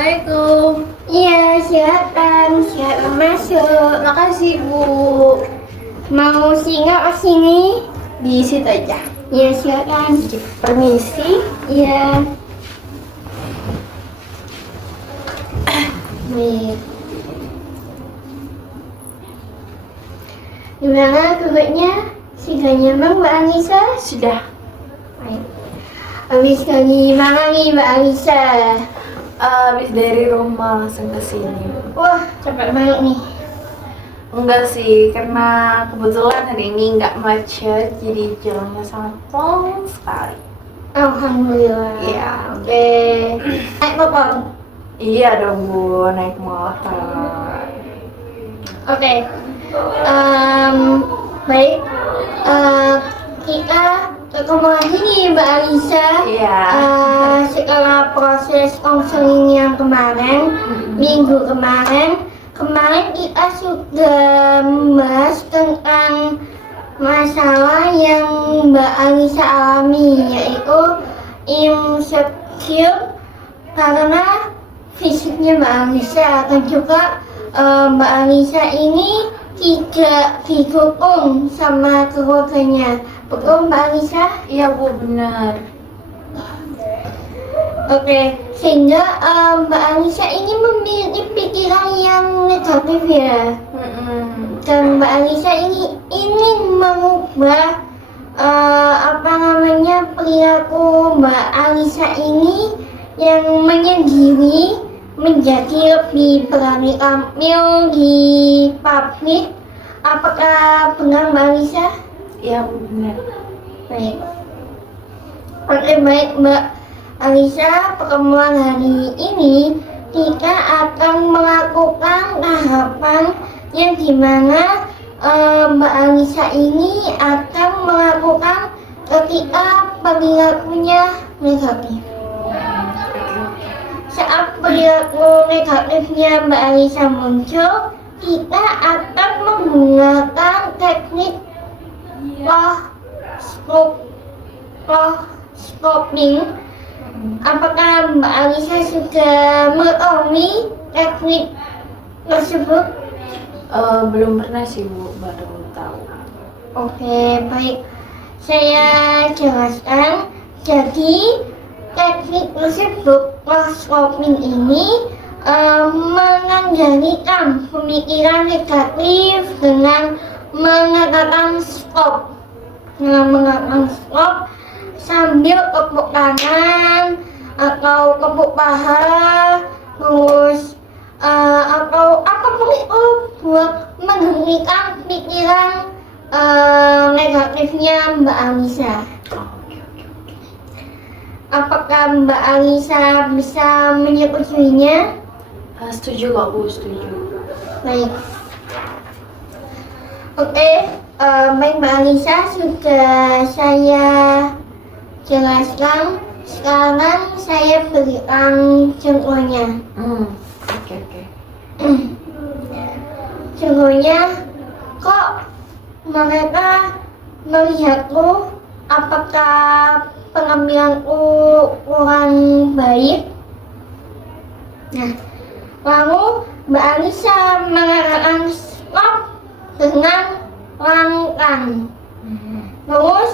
Assalamualaikum. Iya, silakan masuk. Makasih Bu. Mau singgah ke sini? Di situ aja. Iya, silakan. Permisi. Iya. Nih. Gimana kuenya? Sudah nyaman Mbak Anissa? Sudah. Baik. Habis dari mana nih Mbak Anissa? Habis dari rumah langsung ke sini. Wah, cepet banget nih. Enggak sih, karena kebetulan hari ini nggak macet, jadi jalannya sangat plong sekali. Alhamdulillah. Iya. Oke. Naik motor. Iya dong Bu, naik motor. Oke. Baik. Kita ketemu lagi nih Mbak Alisa. Iya. Setelah proses konseling yang kemarin, minggu kemarin kita sudah membahas tentang masalah yang Mbak Alisa alami, yaitu insecure karena fisiknya Mbak Alisa, dan juga Mbak Alisa ini tidak didukung sama keluarganya. Betul Mbak Alisa? Iya Bu, benar. Oke, sehingga Mbak Alisa ini memiliki pikiran yang negatif ya. Dan Mbak Alisa ini ingin mengubah perilaku Mbak Alisa ini yang menyendiri menjadi lebih berani tampil di publik. Apakah benar Mbak Alisa? Iya Bu, benar. Baik. Oke, baik Mbak Alisa, pertemuan hari ini kita akan melakukan tahapan yang dimana Mbak Alisa ini akan melakukan ketika perilakunya negatif. Saat perilaku negatifnya Mbak Alisa muncul, kita akan menggunakan teknik scoping. Apakah Mbak Alisa sudah mengetahui teknik tersebut? Belum pernah sih Bu, baru tahu. Oke, baik. Saya jelaskan. Jadi, teknik tersebut, scoping ini mengendalikan pemikiran negatif dengan mengatakan stop. Sambil tepuk tangan atau tepuk paha, terus atau apapun itu buat menghentikan pikiran negatifnya Mbak Alisa. Apakah Mbak Alisa bisa menyetujuinya? Setuju kok Bu, setuju. Baik. Oke, baik Mbak Alisa, sudah saya jelaskan. Sekarang saya berikan contohnya. Oke. Contohnya, kok mereka melihatku, apakah penampilanku kurang baik? Nah, lalu Mbak Alisa mengatakan stop dengan lantang. Terus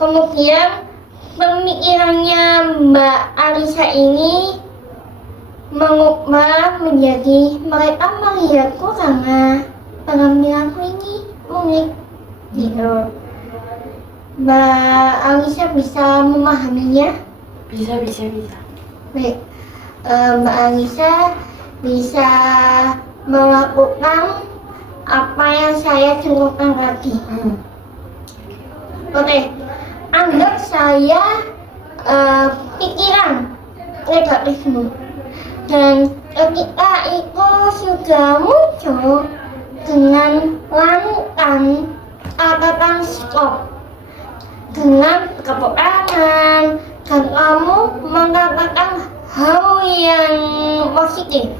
kemudian pemikirannya Mbak Alisa ini mengubah menjadi mereka melihatku karena penampilanku ini unik gitu. Mbak Alisa bisa memahaminya? Bisa. Baik. Mbak Alisa bisa melakukan apa yang saya contohkan tadi. Oke, anggap saya pikiran negatifmu, dan ketika itu sudah muncul dengan lantang katakan stop dengan tepuk tangan, dan kamu mengatakan hal yang positif.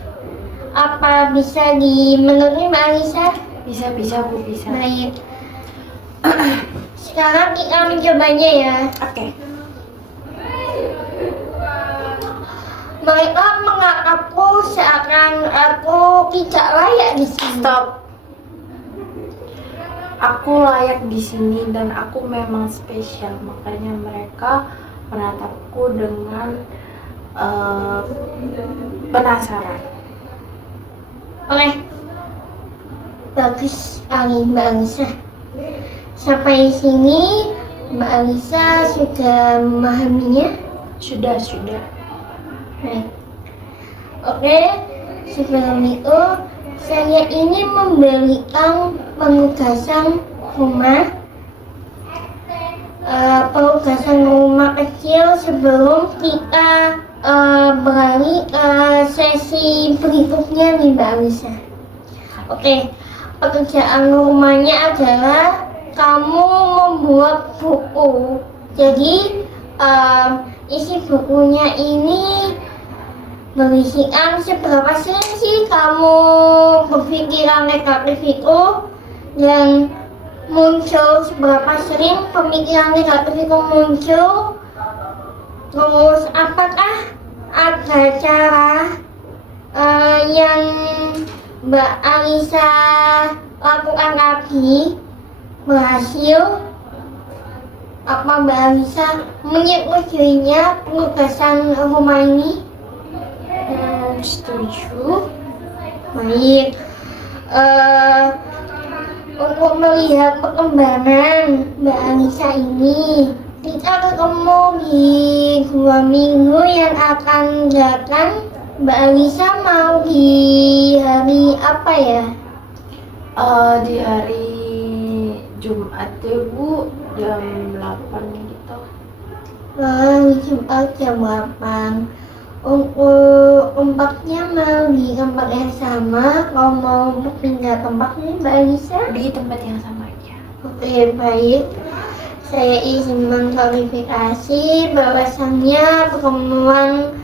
Apa bisa dimengerti Mbak Alisa? Bisa Bu, bisa. Baik. Sekarang kita mencobanya ya. Oke. Mereka seakan aku tidak layak di sini. Stop. Aku layak di sini dan aku memang spesial, makanya mereka menatapku dengan penasaran. Oleh bagus sekali Mbak Alisa. Sampai sini Mbak Alisa sudah memahaminya? Sudah. Baik. Oke, sebelum itu saya ingin memberikan penugasan rumah kecil sebelum kita beralih ke sesi berikutnya nih Mbak Alisa. Oke, pekerjaan rumahnya adalah kamu membuat buku. Jadi isi bukunya ini berisikan seberapa sering sih kamu berpikiran negatif itu, dan muncul seberapa sering pemikiran negatif itu muncul. Terus apakah ada cara yang Mbak Alisa lakukan lagi berhasil? Apa Mbak Alisa menyetujuinya penugasan rumah ini? Setuju. Baik. Untuk melihat perkembangan Mbak Alisa ini, kita ketemu di 2 minggu yang akan datang. Mbak Alisa mau di hari apa ya? Di hari Jumat ya Bu, jam 8 gitu. Hari Jumat jam 8. Untuk tempatnya mau di tempat yang sama, kalau mau pindah tempat nih Mbak Alisa? Di tempat yang sama aja. Oke, baik. Saya izin mengklarifikasi bahwasannya pertemuan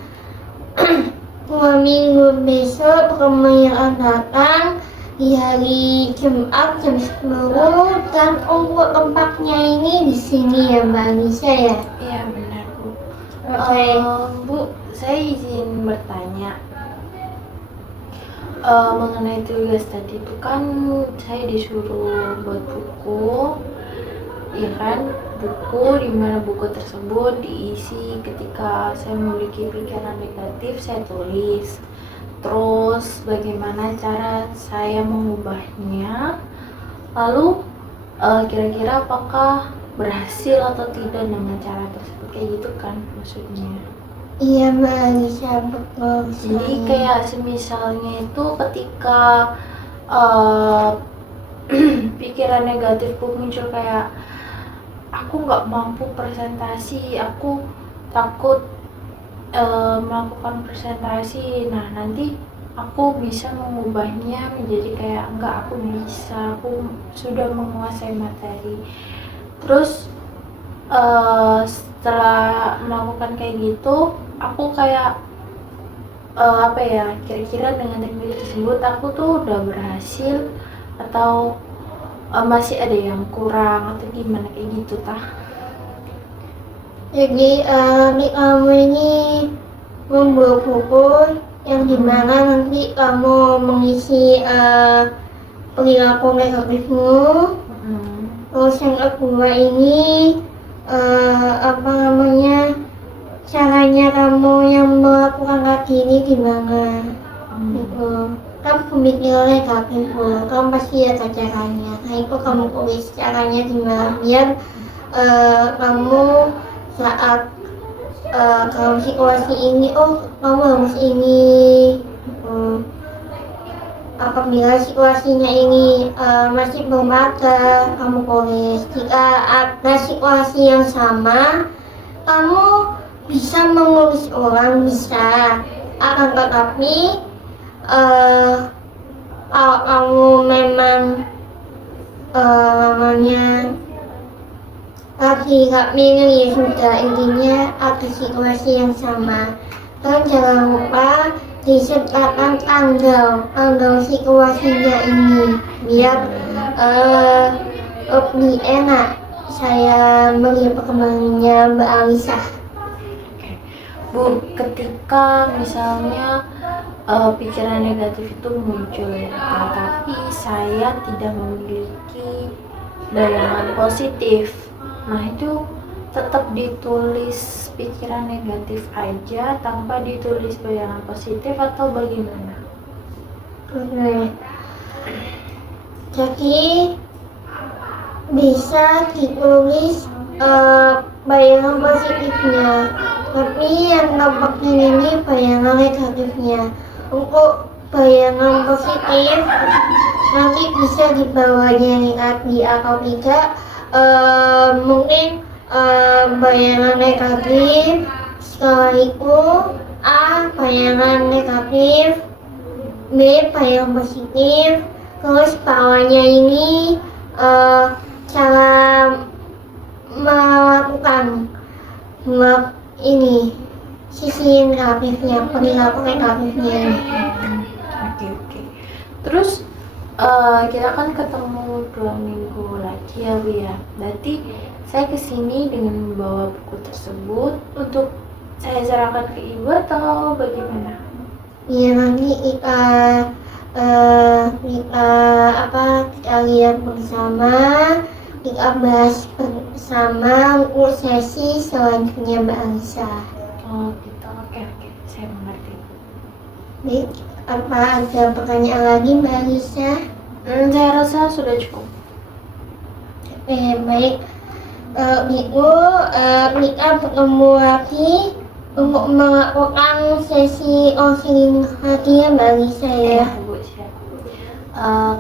2 minggu besok, pertemuan yang akan datang di hari Jumat jam 10, dan untuk tempatnya ini di sini ya Mbak Alisa ya. Iya benar Bu. Oke. Bu, saya izin bertanya mengenai tugas tadi itu kan saya disuruh buat buku, ya kan, buku dimana buku tersebut diisi ketika saya memiliki pikiran negatif saya tulis, terus bagaimana cara saya mengubahnya, lalu kira-kira apakah berhasil atau tidak dengan cara tersebut, kayak gitu kan maksudnya. Iya Mbak Alisa, betul. Jadi kayak semisalnya itu ketika pikiran negatifku muncul kayak aku nggak mampu presentasi, aku takut melakukan presentasi, nah nanti aku bisa mengubahnya menjadi kayak enggak, aku bisa, aku sudah menguasai materi. Terus setelah melakukan kayak gitu, aku kayak apa ya, kira-kira dengan teknik tersebut aku tuh udah berhasil atau masih ada yang kurang atau gimana kayak gitu tah. Jadi kamu ini membuat buku yang dimana nanti kamu mengisi perilaku negatifmu. Terus yang kedua ini apa namanya, caranya kamu yang melakukan lagi ini gimana? Gitu. Kamu pemikiran negatif, kamu pasti ada caranya. Nah itu kamu tulis caranya gimana biar kamu saat kalau situasi ini, oh kamu harus ini. Apabila situasinya ini masih belum ada, kamu tulis. Jika ada situasi yang sama, kamu bisa menulis ulang, bisa. Akan tetapi kalau kamu memang namanya lagi gak milih, ya sudah, intinya ada situasi yang sama. Dan jangan lupa disertakan tanggal situasinya ini biar lebih enak saya melihat perkembangannya Mbak Alisa. Bu, ketika misalnya pikiran negatif itu muncul ya, tapi saya tidak memiliki bayangan positif. Nah itu tetap ditulis pikiran negatif aja tanpa ditulis bayangan positif atau bagaimana? Oke. Jadi bisa ditulis bayangan positifnya, tapi yang nampaknya ini bayangan negatifnya. Untuk bayangan positif nanti bisa dibawanya negatif atau tidak. Mungkin bayangan negatif, setelah itu A bayangan negatif, B bayangan positif, terus bawahnya ini cara melakukan ini sisi negatifnya, perilaku negatifnya. Oke. Terus kita kan ketemu 2 minggu lagi ya Bu ya. Berarti saya kesini dengan membawa buku tersebut untuk saya serahkan ke Ibu atau bagaimana? Ya nanti kita lihat bersama, kita bahas bersama untuk sesi selanjutnya Mbak Alisa. Oh gitu, oke, saya mengerti. Baik, apa ada pertanyaan lagi Mbak Alisa? Saya rasa sudah cukup. Baik, Ibu, kita bertemu lagi untuk melakukan sesi offering lagi ya Mbak Alisa ya. Bu, siap.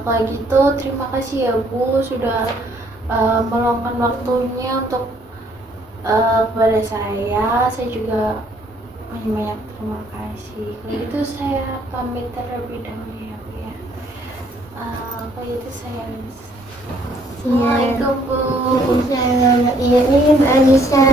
Kalau gitu terima kasih ya Bu sudah meluangkan waktunya untuk kepada saya. Saya juga banyak terima kasih. Kalau gitu saya pamit terlebih dahulu ya Bu ya. Kalau gitu saya Assalamualaikum Bu. Assalamualaikum Mbak Alisa.